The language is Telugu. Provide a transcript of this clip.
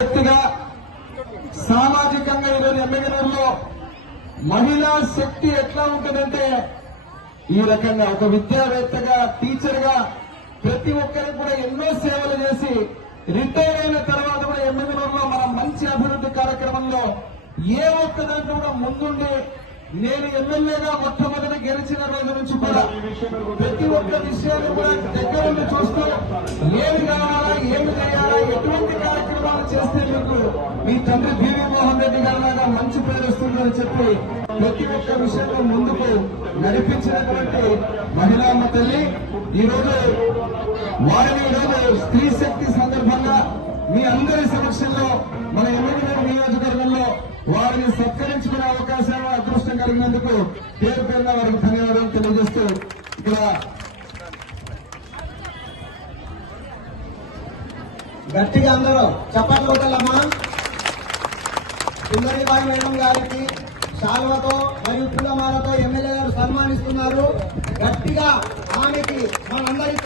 వ్యక్తిగా సామాజికంగా ఈరోజు ఎమ్మెల్యేలో మహిళా శక్తి ఎట్లా ఉంటుందంటే ఈ రకంగా ఒక విద్యావేత్తగా టీచర్ గా ప్రతి ఒక్కరికి కూడా ఎన్నో సేవలు చేసి రిటైర్ అయిన తర్వాత కూడా ఎమ్మెల్యేలో మన మంచి అభివృద్ధి కార్యక్రమంలో ఏ ఒక్క దాంట్లో కూడా ముందుండి నేను ఎమ్మెల్యేగా మొట్టమొదటి గెలిచిన రోజు నుంచి కూడా ప్రతి ఒక్క విషయాన్ని కూడా దగ్గర నుండి చూస్తూ ఏమి కావాలా ఏమి చేయాలా ఎటువంటి కార్యక్రమాలు చేస్తే మీకు మీ తండ్రి బీవీ మోహన్ రెడ్డి గారిలాగా మంచి పేరు వస్తుందని చెప్పి ప్రతి ఒక్క విషయంలో ముందుకు నడిపించినటువంటి మహిళామ్మ తల్లి ఈరోజు వారిని ఈరోజు స్త్రీ శక్తి సందర్భంగా మీ అందరి సమక్షంలో మన ఎమ్మెల్యే నియోజకవర్గంలో వారిని సత్కరించుకునే అవకాశాలు అదృష్టం కలిగినందుకు పేరు పేరున వారికి ధన్యవాదాలు తెలియజేస్తూ ఇక్కడ గట్టిగా అందరూ చప్పట్లు కొట్టాలమ్మా. సుందరిబాయి మేడం గారికి శాల్వతో మరియు పూలమాలతో ఎమ్మెల్యే గారు సన్మానిస్తున్నారు. గట్టిగా ఆమెకి మనందరి